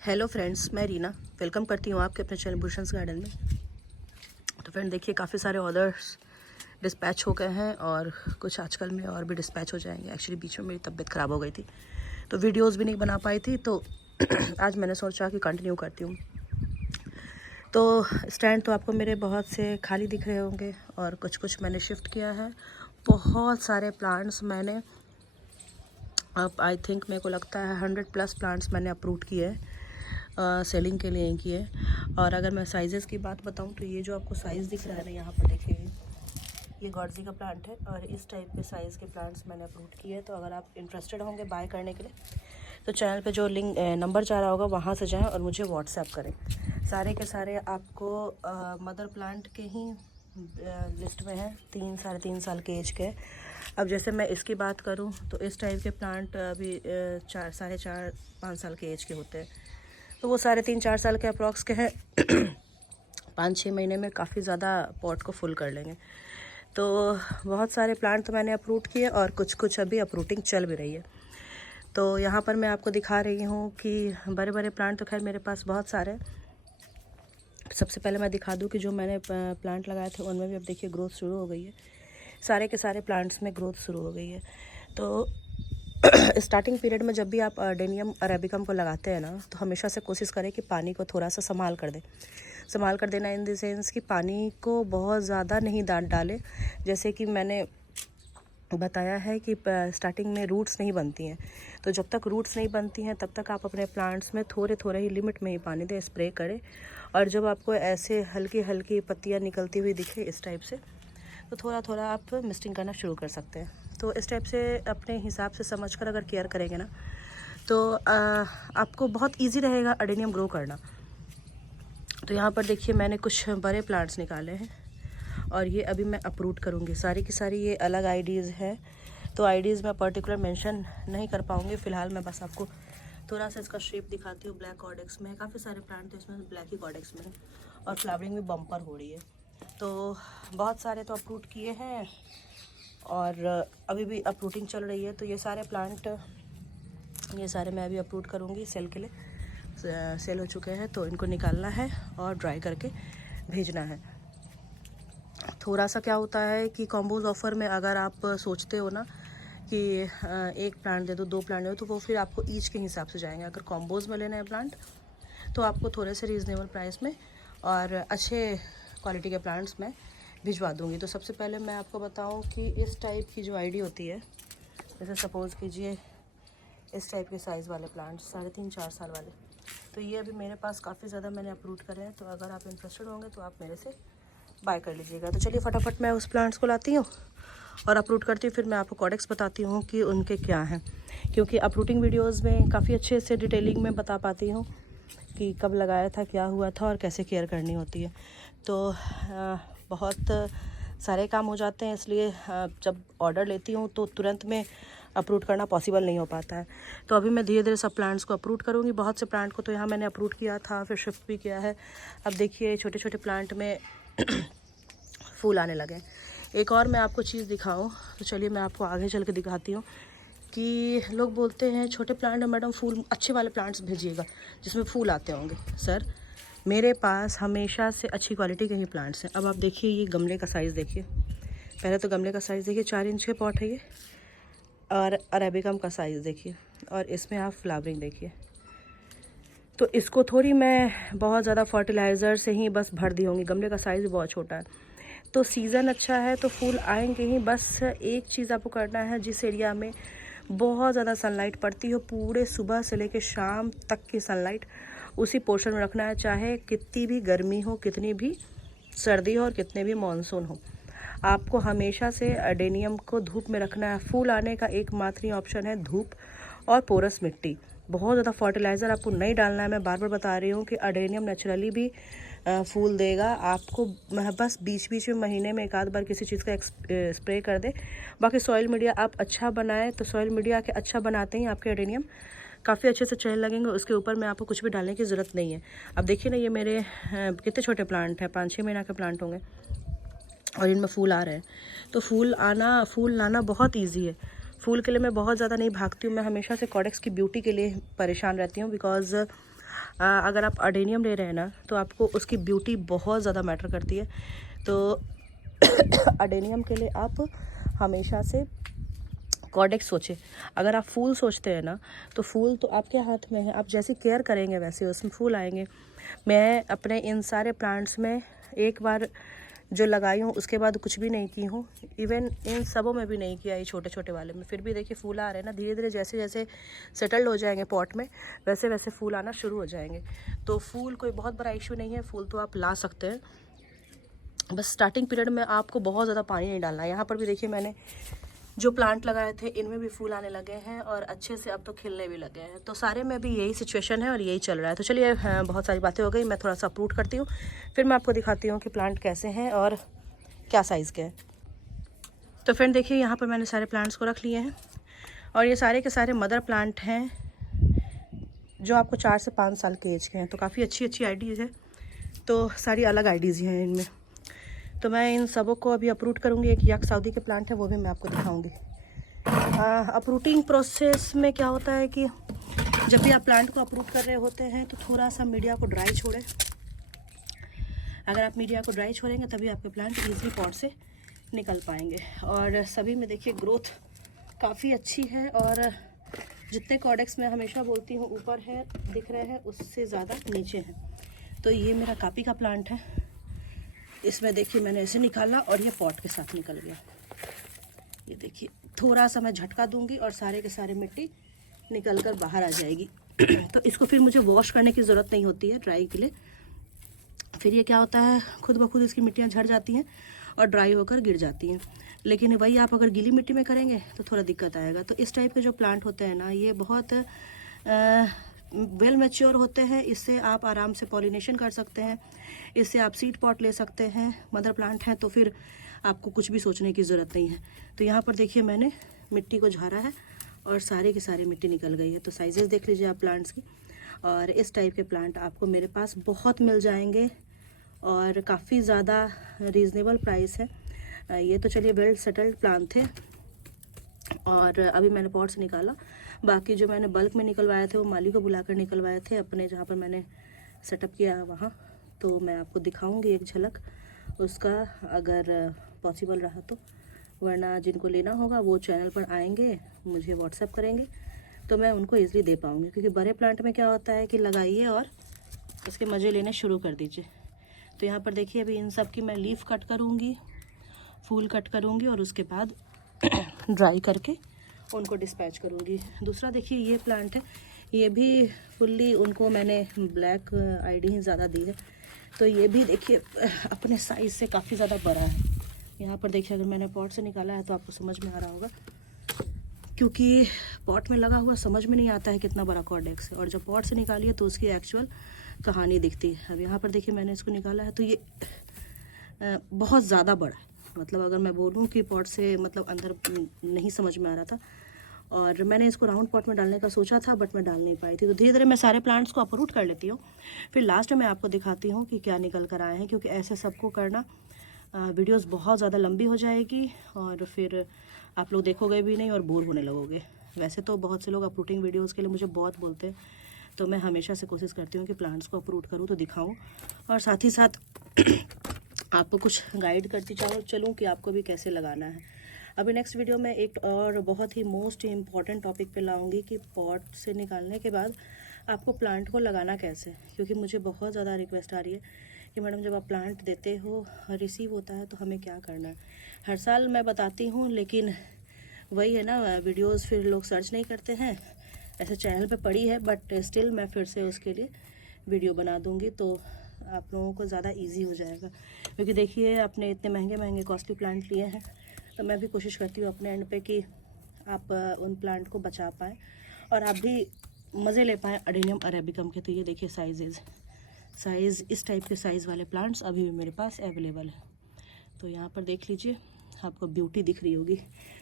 Hello friends, मैं Reena welcome करती हूँ आपके अपने चैनल भूषण्स गार्डन में। तो फ्रेंड देखिए, काफ़ी सारे ऑर्डर्स डिस्पैच हो गए हैं और कुछ आजकल में और भी डिस्पैच हो जाएंगे। एक्चुअली बीच में मेरी तबीयत ख़राब हो गई थी तो वीडियोस भी नहीं बना पाई थी, तो आज मैंने सोचा कि कंटिन्यू करती हूँ। तो स्टैंड तो आपको मेरे बहुत से खाली दिख रहे होंगे और कुछ कुछ मैंने शिफ्ट किया है। बहुत सारे प्लांट्स मैंने अब आई थिंक मेरे को लगता है 100+ प्लांट्स मैंने अप्रूव किए हैं सेलिंग के लिए की है। और अगर मैं साइज़ेस की बात बताऊं तो ये जो आपको साइज़ दिख रहा है ना, यहाँ पर देखिए, ये गॉडजी का प्लांट है और इस टाइप के साइज़ के प्लांट्स मैंने अप्रूव किए हैं। तो अगर आप इंटरेस्टेड होंगे बाय करने के लिए तो चैनल पे जो लिंक नंबर जा रहा होगा वहाँ से जाएं और मुझे व्हाट्सएप करें। सारे के सारे आपको मदर प्लांट के ही लिस्ट में है, 3-3.5 साल के एज के। अब जैसे मैं इसकी बात करूं तो इस टाइप के प्लांट अभी 4-4.5 साल के एज के होते हैं, तो वो 3.5-4 साल के अप्रॉक्स के हैं। 5-6 महीने में काफ़ी ज़्यादा पॉट को फुल कर लेंगे। तो बहुत सारे प्लांट तो मैंने अप्रूव किए और कुछ कुछ अभी अप्रूटिंग चल भी रही है। तो यहाँ पर मैं आपको दिखा रही हूँ कि बड़े बड़े प्लांट तो खैर मेरे पास बहुत सारे हैं। सबसे पहले मैं दिखा दूँ कि जो मैंने प्लांट लगाए थे उनमें भी अब देखिए ग्रोथ शुरू हो गई है। सारे के सारे प्लांट्स में ग्रोथ शुरू हो गई है। तो स्टार्टिंग पीरियड में जब भी आप अडेनियम अरेबिकम को लगाते हैं ना, तो हमेशा से कोशिश करें कि पानी को थोड़ा सा संभाल कर दें। संभाल कर देना इन द सेंस कि पानी को बहुत ज़्यादा नहीं डालें। जैसे कि मैंने बताया है कि स्टार्टिंग में रूट्स नहीं बनती हैं, तो जब तक रूट्स नहीं बनती हैं तब तक आप अपने प्लांट्स में थोड़े थोड़े ही लिमिट में ही पानी दें, स्प्रे करें। और जब आपको ऐसे हल्की हल्की पत्तियाँ निकलती हुई दिखे इस टाइप से, तो थोड़ा थोड़ा आप मिस्टिंग करना शुरू कर सकते हैं। तो इस टाइप से अपने हिसाब से समझकर अगर केयर करेंगे ना, तो आपको बहुत इजी रहेगा अडेनियम ग्रो करना। तो यहाँ पर देखिए, मैंने कुछ बड़े प्लांट्स निकाले हैं और ये अभी मैं अप्रूव करूँगी। सारी की सारी ये अलग आईडीज़ हैं, तो आईडीज़ मैं पर्टिकुलर मेंशन नहीं कर पाऊँगी। फ़िलहाल मैं बस आपको थोड़ा सा इसका शेप दिखाती हूँ। ब्लैक कॉर्डेक्स में काफ़ी सारे प्लांट थे, इसमें ब्लैक ही कॉर्डेक्स में है और फ्लावरिंग भी बम्पर हो रही है। तो बहुत सारे तो अप्रूव किए हैं और अभी भी अप्रूटिंग चल रही है। तो ये सारे प्लांट, ये सारे मैं अभी अप्रूव करूँगी सेल के लिए। सेल हो चुके हैं तो इनको निकालना है और ड्राई करके भेजना है। थोड़ा सा क्या होता है कि कॉम्बोज ऑफ़र में अगर आप सोचते हो ना कि एक प्लांट दे दो, 2 प्लांट दे दो, तो वो फिर आपको ईच के हिसाब से जाएंगे। अगर कॉम्बोज में लेना है प्लांट तो आपको थोड़े से रीज़नेबल प्राइस में और अच्छे क्वालिटी के प्लांट्स मैं भिजवा दूँगी। तो सबसे पहले मैं आपको बताऊँ कि इस टाइप की जो आईडी होती है, जैसे सपोज़ कीजिए इस टाइप के साइज़ वाले प्लांट्स 3.5-4 साल वाले, तो ये अभी मेरे पास काफ़ी ज़्यादा मैंने अप्रूव करे हैं। तो अगर आप इंटरेस्टेड होंगे तो आप मेरे से बाय कर लीजिएगा। तो चलिए फटाफट मैं उस प्लांट्स को लाती हूँ और अप्रूव करती हूँ, फिर मैं आपको कॉडेक्स बताती हूँ कि उनके क्या हैं। क्योंकि अप्रूटिंग वीडियोज़ में काफ़ी अच्छे से डिटेलिंग में बता पाती हूँ कि कब लगाया था, क्या हुआ था और कैसे केयर करनी होती है। तो बहुत सारे काम हो जाते हैं, इसलिए जब ऑर्डर लेती हूँ तो तुरंत में अप्रूव करना पॉसिबल नहीं हो पाता है। तो अभी मैं धीरे धीरे सब प्लांट्स को अप्रूव करूँगी। बहुत से प्लांट को तो यहाँ मैंने अप्रूव किया था, फिर शिफ्ट भी किया है। अब देखिए छोटे छोटे प्लांट में फूल आने लगे। एक और मैं आपको चीज़ दिखाऊँ तो चलिए मैं आपको आगे चल के दिखाती हूँ कि लोग बोलते हैं छोटे प्लांट मैडम फूल, अच्छे वाले प्लांट्स भेजिएगा जिसमें फूल आते होंगे। सर, मेरे पास हमेशा से अच्छी क्वालिटी के ही प्लांट्स हैं। अब आप देखिए, ये गमले का साइज़ देखिए। पहले तो गमले का साइज़ देखिए, 4 इंच के पॉट है ये। और अरेबिकम का साइज़ देखिए, और इसमें आप फ्लावरिंग देखिए। तो इसको थोड़ी मैं बहुत ज़्यादा फर्टिलाइज़र से ही बस भर दी होंगी। गमले का साइज़ भी बहुत छोटा है। तो सीज़न अच्छा है तो फूल आएंगे ही। बस एक चीज़ आपको करना है, जिस एरिया में बहुत ज़्यादा सनलाइट पड़ती हो, पूरे सुबह से लेकर शाम तक की सनलाइट उसी पोर्शन में रखना है। चाहे कितनी भी गर्मी हो, कितनी भी सर्दी हो और कितने भी मानसून हो, आपको हमेशा से अडेनियम को धूप में रखना है। फूल आने का एकमात्र ही ऑप्शन है धूप और पोरस मिट्टी। बहुत ज़्यादा फर्टिलाइज़र आपको नहीं डालना है। मैं बार बार बता रही हूँ कि अडेनियम नेचुरली भी फूल देगा। आपको बस बीच बीच में महीने में एक आध बार किसी चीज़ का स्प्रे कर दे। बाकी सॉइल मीडिया आप अच्छा बनाएं, तो सॉइल मीडिया के अच्छा बनाते ही आपके अडेनियम काफ़ी अच्छे से चलने लगेंगे। उसके ऊपर में आपको कुछ भी डालने की ज़रूरत नहीं है। अब देखिए ना, ये मेरे कितने छोटे प्लांट हैं, 5-6 महीना के प्लांट होंगे और इनमें फूल आ रहे हैं। तो फूल लाना बहुत ईजी है। फूल के लिए मैं बहुत ज़्यादा नहीं भागती हूँ। मैं हमेशा से कॉडेक्स की ब्यूटी के लिए परेशान रहती हूँ, बिकॉज़ अगर आप अडेनियम ले रहे हैं ना तो आपको उसकी ब्यूटी बहुत ज़्यादा मैटर करती है। तो अडेनियम के लिए आप हमेशा से कॉर्डेक्स सोचें। अगर आप फूल सोचते हैं ना तो फूल तो आपके हाथ में है, आप जैसी केयर करेंगे वैसे उसमें फूल आएंगे। मैं अपने इन सारे प्लांट्स में एक बार जो लगाई हूँ उसके बाद कुछ भी नहीं की हूँ, इवन इन सबों में भी नहीं किया, ये छोटे छोटे वाले में फिर भी देखिए फूल आ रहे हैं ना। धीरे धीरे जैसे जैसे सेटल्ड हो जाएंगे पॉट में वैसे वैसे फूल आना शुरू हो जाएंगे। तो फूल कोई बहुत बड़ा इशू नहीं है, फूल तो आप ला सकते हैं, बस स्टार्टिंग पीरियड में आपको बहुत ज़्यादा पानी नहीं डालना है। यहाँ पर भी देखिए मैंने जो प्लांट लगाए थे इनमें भी फूल आने लगे हैं और अच्छे से अब तो खिलने भी लगे हैं। तो सारे में भी यही सिचुएशन है और यही चल रहा है। तो चलिए बहुत सारी बातें हो गई, मैं थोड़ा सा अप्रूट करती हूँ, फिर मैं आपको दिखाती हूँ कि प्लांट कैसे हैं और क्या साइज़ के हैं। तो फ्रेंड देखिए यहाँ पर मैंने सारे प्लांट्स को रख लिए हैं और ये सारे के सारे मदर प्लांट हैं जो आपको 4 से 5 साल के एज के हैं। तो काफ़ी अच्छी अच्छी आईडीज़ है, तो सारी अलग आईडीज़ हैं इनमें। तो मैं इन सबों को अभी अप्रूट करूँगी। एक यक सऊदी के प्लांट है वो भी मैं आपको दिखाऊँगी। अप्रूटिंग प्रोसेस में क्या होता है कि जब भी आप प्लांट को अप्रूट कर रहे होते हैं तो थोड़ा सा मीडिया को ड्राई छोड़ें। अगर आप मीडिया को ड्राई छोड़ेंगे तभी आपके प्लांट ईजिली पॉट से निकल पाएंगे। और सभी में देखिए ग्रोथ काफ़ी अच्छी है और जितने कॉर्डेक्स मैं हमेशा बोलती हूँ ऊपर है दिख रहे हैं उससे ज़्यादा नीचे हैं। तो ये मेरा कापी का प्लांट है, इसमें देखिए मैंने इसे निकाला और ये पॉट के साथ निकल गया। ये देखिए थोड़ा सा मैं झटका दूंगी और सारे के सारे मिट्टी निकल कर बाहर आ जाएगी। तो इसको फिर मुझे वॉश करने की ज़रूरत नहीं होती है ड्राई के लिए। फिर ये क्या होता है खुद ब खुद इसकी मिट्टियाँ झड़ जाती हैं और ड्राई होकर गिर जाती हैं। लेकिन वही आप अगर गीली मिट्टी में करेंगे तो थोड़ा दिक्कत आएगा। तो इस टाइप के जो प्लांट होते हैं ना ये बहुत वेल मैच्योर होते हैं, इससे आप आराम से पॉलिनेशन कर सकते हैं, इससे आप सीड पॉट ले सकते हैं। मदर प्लांट है तो फिर आपको कुछ भी सोचने की ज़रूरत नहीं है। तो यहाँ पर देखिए मैंने मिट्टी को झाड़ा है और सारे की सारी मिट्टी निकल गई है। तो साइजेस देख लीजिए आप प्लांट्स की। और इस टाइप के प्लांट आपको मेरे पास बहुत मिल जाएंगे और काफ़ी ज़्यादा रीज़नेबल प्राइस है। ये तो चलिए वेल सेटल्ड प्लांट थे और अभी मैंने पॉट से निकाला। बाकी जो मैंने बल्क में निकलवाए थे वो माली को बुलाकर निकलवाए थे अपने जहाँ पर मैंने सेटअप किया वहाँ। तो मैं आपको दिखाऊंगी एक झलक उसका अगर पॉसिबल रहा तो, वरना जिनको लेना होगा वो चैनल पर आएंगे मुझे व्हाट्सएप करेंगे तो मैं उनको ईज़िली दे पाऊँगी। क्योंकि बड़े प्लांट में क्या होता है कि लगाइए और उसके मज़े लेने शुरू कर दीजिए। तो यहाँ पर देखिए अभी इन सब की मैं लीफ कट करूँगी, फूल कट करूँगी और उसके बाद ड्राई करके उनको डिस्पैच करूँगी। दूसरा देखिए ये प्लांट है, ये भी फुल्ली उनको मैंने ब्लैक आईडी ही ज़्यादा दी है। तो ये भी देखिए अपने साइज़ से काफ़ी ज़्यादा बड़ा है। यहाँ पर देखिए अगर मैंने पॉट से निकाला है तो आपको समझ में आ रहा होगा, क्योंकि पॉट में लगा हुआ समझ में नहीं आता है कितना बड़ा कॉर्डेक्स है और जब पॉट से निकालिए तो उसकी एक्चुअल कहानी दिखती है। अब यहाँ पर देखिए मैंने इसको निकाला है तो ये बहुत ज़्यादा बड़ा है। मतलब अगर मैं बोलूँ कि पॉट से मतलब अंदर नहीं समझ में आ रहा था और मैंने इसको राउंड पॉट में डालने का सोचा था बट मैं डाल नहीं पाई थी। तो धीरे धीरे मैं सारे प्लांट्स को अपरूट कर लेती हूँ, फिर लास्ट में मैं आपको दिखाती हूँ कि क्या निकल कर आए हैं। क्योंकि ऐसे सबको करना वीडियोस बहुत ज़्यादा लंबी हो जाएगी और फिर आप लोग देखोगे भी नहीं और बोर होने लगोगे। वैसे तो बहुत से लोग अपरूटिंग वीडियोज़ के लिए मुझे बहुत बोलते हैं, तो मैं हमेशा से कोशिश करती हूँ कि प्लांट्स को अपरूट करूँ तो दिखाऊँ और साथ ही साथ आपको कुछ गाइड करती चलूँ कि आपको भी कैसे लगाना है। अभी नेक्स्ट वीडियो में एक और बहुत ही मोस्ट इम्पॉर्टेंट टॉपिक पे लाऊंगी कि पॉट से निकालने के बाद आपको प्लांट को लगाना कैसे। क्योंकि मुझे बहुत ज़्यादा रिक्वेस्ट आ रही है कि मैडम जब आप प्लांट देते हो रिसीव होता है तो हमें क्या करना है। हर साल मैं बताती हूँ लेकिन वही है ना, वीडियोज़ फिर लोग सर्च नहीं करते हैं। ऐसे चैनल पे पड़ी है बट स्टिल मैं फिर से उसके लिए वीडियो बना दूँगी तो आप लोगों को ज़्यादा इजी हो जाएगा। क्योंकि देखिए आपने इतने महंगे महंगे कॉस्टली प्लांट लिए हैं तो मैं भी कोशिश करती हूँ अपने एंड पे कि आप उन प्लांट को बचा पाएँ और आप भी मज़े ले पाएँ अडेनियम अरेबिकम के। तो ये देखिए साइज़ इस टाइप के साइज़ वाले प्लांट्स अभी भी मेरे पास अवेलेबल है। तो यहाँ पर देख लीजिए आपको ब्यूटी दिख रही होगी।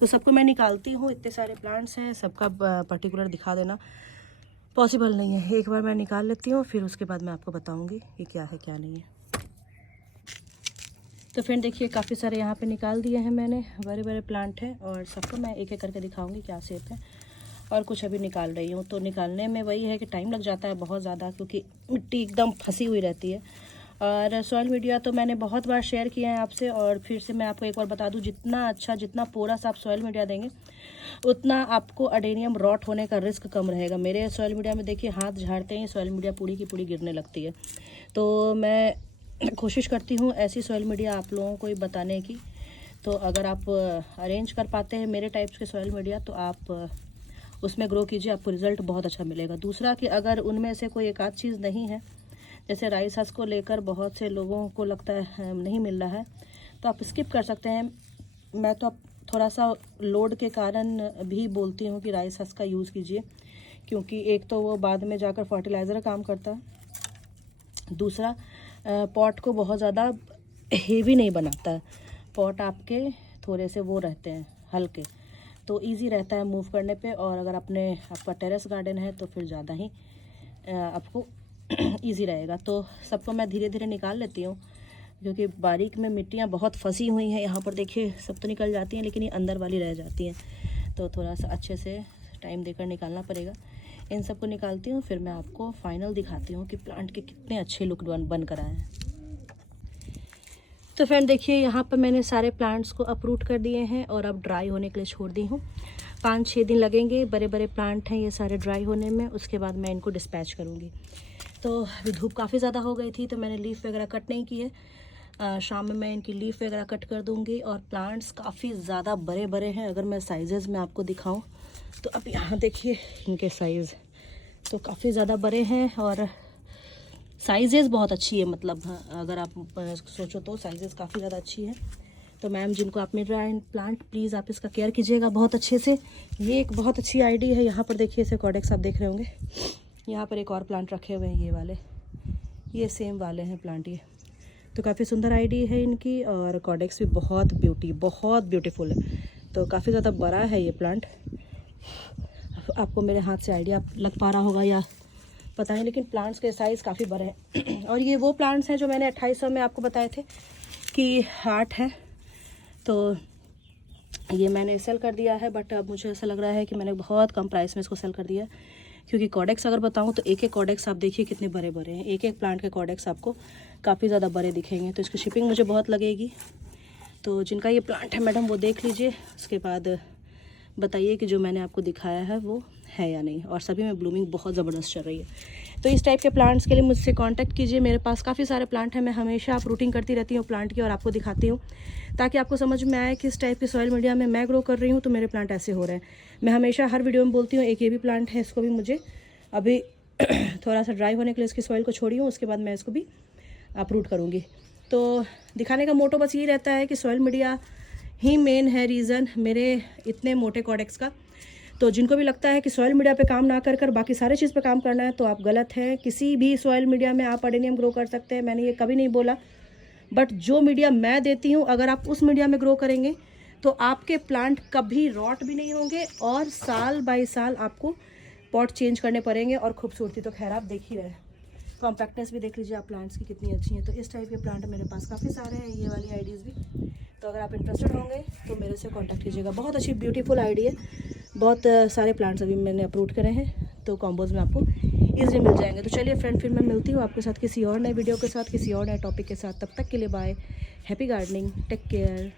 तो सबको मैं निकालती हूँ, इतने सारे प्लांट्स हैं, सबका पर्टिकुलर दिखा देना पॉसिबल नहीं है। एक बार मैं निकाल लेती हूँ फिर उसके बाद मैं आपको बताऊँगी कि क्या है क्या नहीं है। तो फ्रेंड देखिए काफ़ी सारे यहाँ पे निकाल दिए हैं मैंने, बड़े बड़े प्लांट हैं और सबको मैं एक एक करके दिखाऊंगी क्या शेप है। और कुछ अभी निकाल रही हूँ। तो निकालने में वही है कि टाइम लग जाता है बहुत ज़्यादा, क्योंकि मिट्टी एकदम फंसी हुई रहती है। और सॉइल मीडिया तो मैंने बहुत बार शेयर किया है आपसे, और फिर से मैं आपको एक बार बता दूं, जितना अच्छा, जितना पोरस आप सॉइल मीडिया देंगे उतना आपको अडेनियम रॉट होने का रिस्क कम रहेगा। मेरे सॉइल मीडिया में देखिए हाथ झाड़ते ही सॉइल मीडिया पूरी की पूरी गिरने लगती है। तो मैं कोशिश करती हूँ ऐसी सॉइल मीडिया आप लोगों को बताने की। तो अगर आप अरेंज कर पाते हैं मेरे टाइप्स के सॉइल मीडिया तो आप उसमें ग्रो कीजिए, आपको रिज़ल्ट बहुत अच्छा मिलेगा। दूसरा कि अगर उनमें से कोई एक आध चीज़ नहीं है, जैसे राइस हस्क को लेकर बहुत से लोगों को लगता है नहीं मिल रहा है, तो आप स्किप कर सकते हैं। मैं तो अब थोड़ा सा लोड के कारण भी बोलती हूँ कि राइस हस्क का यूज़ कीजिए, क्योंकि एक तो वो बाद में जाकर फर्टिलाइज़र काम करता है, दूसरा पॉट को बहुत ज़्यादा हेवी नहीं बनाता है। पॉट आपके थोड़े से वो रहते हैं हल्के, तो इजी रहता है मूव करने पे। और अगर आपका टेरेस गार्डन है तो फिर ज़्यादा ही आपको इजी रहेगा। तो सबको मैं धीरे धीरे निकाल लेती हूँ, क्योंकि बारीक में मिट्टियाँ बहुत फंसी हुई हैं। यहाँ पर देखिए सब तो निकल जाती हैं, लेकिन ये अंदर वाली रह जाती हैं, तो थोड़ा सा अच्छे से टाइम देकर निकालना पड़ेगा। इन सबको निकालती हूँ, फिर मैं आपको फाइनल दिखाती हूँ कि प्लांट के कितने अच्छे लुक बन कर आए हैं। तो फ्रेंड देखिए, यहाँ पर मैंने सारे प्लांट्स को अपरूट कर दिए हैं और अब ड्राई होने के लिए छोड़ दी हूँ। 5-6 दिन लगेंगे, बड़े बड़े प्लांट हैं ये सारे ड्राई होने में। उसके बाद मैं इनको डिस्पैच करूँगी। तो अभी धूप काफ़ी ज़्यादा हो गई थी, तो मैंने लीफ वगैरह कट नहीं की है। शाम में मैं इनकी लीफ वगैरह कट कर दूँगी। और प्लांट्स काफ़ी ज़्यादा बड़े बड़े हैं। अगर मैं साइज़ में आपको दिखाऊँ तो अब यहाँ देखिए इनके साइज़ तो काफ़ी ज़्यादा बड़े हैं, और साइजेज़ बहुत अच्छी है। मतलब अगर आप सोचो तो साइजेज़ काफ़ी ज़्यादा अच्छी है। तो मैम जिनको आप मिल रहा है प्लांट, प्लीज़ आप इसका केयर कीजिएगा बहुत अच्छे से। ये एक बहुत अच्छी आईडी है। यहाँ पर देखिए इसे कॉडेक्स आप देख रहे होंगे, यहाँ पर एक और प्लांट रखे हुए हैं, ये वाले, ये सेम वाले हैं प्लांट ये। तो काफ़ी सुंदर आईडी है इनकी, और कॉडेक्स भी बहुत ब्यूटीफुल है। तो काफ़ी ज़्यादा बड़ा है ये प्लांट। आपको मेरे हाथ से आइडिया लग पा रहा होगा या पता है, लेकिन प्लांट्स के साइज़ काफ़ी बड़े हैं। और ये वो प्लांट्स हैं जो मैंने 2800 में आपको बताए थे कि हार्ट है। तो ये मैंने सेल कर दिया है, बट अब मुझे ऐसा लग रहा है कि मैंने बहुत कम प्राइस में इसको सेल कर दिया, क्योंकि कॉडेक्स अगर बताऊं तो एक एक कॉडेक्स आप देखिए कितने बड़े बड़े हैं। एक एक प्लांट के कॉडेक्स आपको काफ़ी ज़्यादा बड़े दिखेंगे, तो इसकी शिपिंग मुझे बहुत लगेगी। तो जिनका ये प्लांट है मैडम वो देख लीजिए, उसके बाद बताइए कि जो मैंने आपको दिखाया है वो है या नहीं। और सभी में ब्लूमिंग बहुत ज़बरदस्त चल रही है। तो इस टाइप के प्लांट्स के लिए मुझसे कांटेक्ट कीजिए। मेरे पास काफ़ी सारे प्लांट हैं, मैं हमेशा रूटिंग करती रहती हूँ प्लांट की, और आपको दिखाती हूँ ताकि आपको समझ में आए किस टाइप के सॉइल मीडिया में मैं ग्रो कर रही हूँ तो मेरे प्लांट ऐसे हो रहे हैं। मैं हमेशा हर वीडियो में बोलती हूँ, एक ये भी प्लांट है, इसको भी मुझे अभी थोड़ा सा ड्राई होने के लिए इसकी सॉइल को छोड़ी हूँ, उसके बाद मैं इसको भी अपरूट करूँगी। तो दिखाने का मोटो बस यही रहता है कि सॉइल मीडिया ही मेन है रीज़न मेरे इतने मोटे कॉडेक्स का। तो जिनको भी लगता है कि सॉइल मीडिया पे काम ना कर कर बाकी सारे चीज़ पे काम करना है, तो आप गलत हैं। किसी भी सॉइल मीडिया में आप अडेनियम ग्रो कर सकते हैं, मैंने ये कभी नहीं बोला। बट जो मीडिया मैं देती हूँ, अगर आप उस मीडिया में ग्रो करेंगे तो आपके प्लांट कभी रॉट भी नहीं होंगे, और साल बाई साल आपको पॉट चेंज करने पड़ेंगे। और खूबसूरती तो खैर आप देख ही रहे हैं, कॉम्पैक्टनेस भी देख लीजिए आप प्लांट्स की कितनी अच्छी हैं। तो इस टाइप के प्लांट मेरे पास काफ़ी सारे हैं, ये वाली आईडीज़ भी। तो अगर आप इंटरेस्टेड होंगे तो मेरे से कांटेक्ट कीजिएगा। बहुत अच्छी ब्यूटीफुल आईडी है, बहुत सारे प्लांट्स अभी मैंने अपलोड करे हैं, तो कॉम्बोज़ में आपको ईजिली मिल जाएंगे। तो चलिए फ्रेंड, फिर मैं मिलती हूँ आपके साथ किसी और नए वीडियो के साथ, किसी और नए टॉपिक के साथ। तब तक के लिए bye, happy gardening, take care.